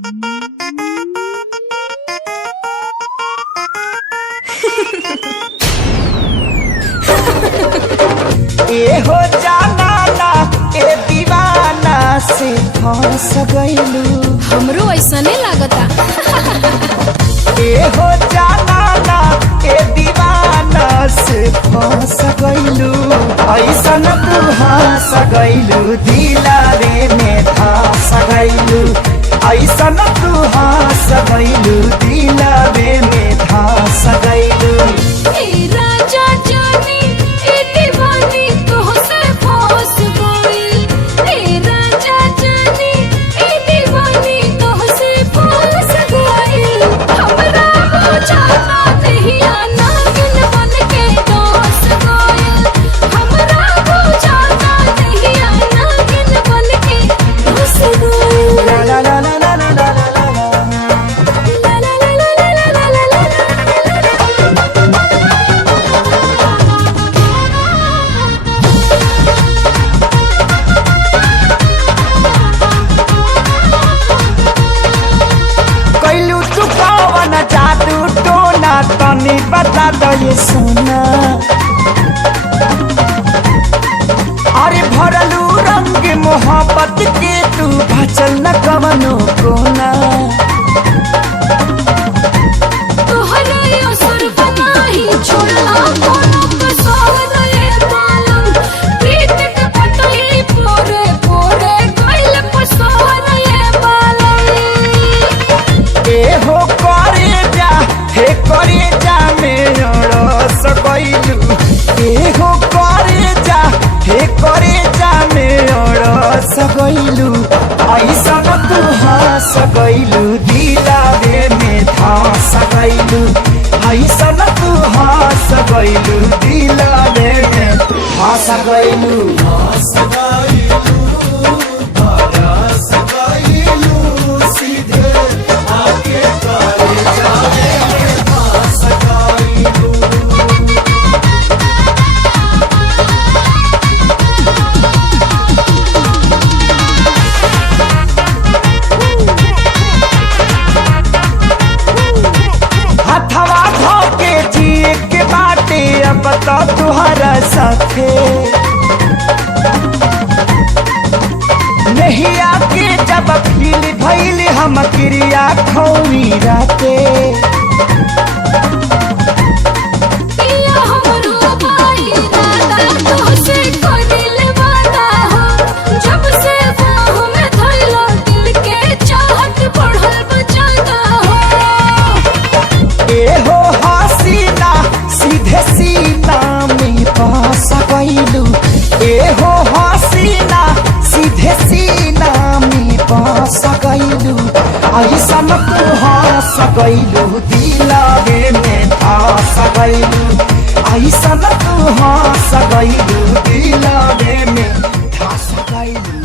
ए हो जाना ना ए दीवाना से फंस गइलू। हमरो ऐसने लागता। ए हो जाना ना ए दीवाना से फंस गइलू। ऐसन तू हंस गइलू दिलारे में धंस गइलू। ऐसन तू हंस गइलू दिलारे में धंस गइलू। ए राजा जानी ए दीवानी तोहसे फंस गइल। ए राजा जानी ए दीवानी तोहसे फंस गइल। हमरा बुझाता नहिया नागिन बनके दोस गइल। हमरा बुझाता नहिया नागिन बनके दोस गइल। ला ला ला ला ला ला ला ला ला। ला ला ला ला ला ला ला ला ला। कैलू तू कौन जादू टोना तनी बता दो ये सोना। अरे भरलू रंग मोहब्बत के तू भचल न कवनो कोना। तोहरा असर बनाही छोड़ला कोनो कसौर रे पालम। प्रीत के पतई पोरे पोरे गइल पसौर रे पालम। ए हो करे जा हे करे जा मेरा सकैलू। ए हो करे जा हे करे जा मेरा सकैलू। ऐसन तू हंस गइलू दिलारे में धंस गइलू। ऐसन तू हंस गइलू दिलारे में धंस गइलू। सीधे आके करे जाने धंस गइलू। हथवा धोके जिए के बाटे अब तो तुहरा साथे। नहीं आके जब फील भइल हम क्रिया खौनी राते। पिया हमरो भाई दादा तोहसे करिल वादा हो। जब से बाहों में धइला दिल के चाहत बढ़ल बजाता हो। ए हो हसीना सीधे सीना में पास गइलू। ए हो हसीना सीधे सीना में पास गइलू। ऐसन तू हंस गइलू दिलारे में धंस गइलू। ऐसन तू हंस गइलू दिलारे में धंस गइलू।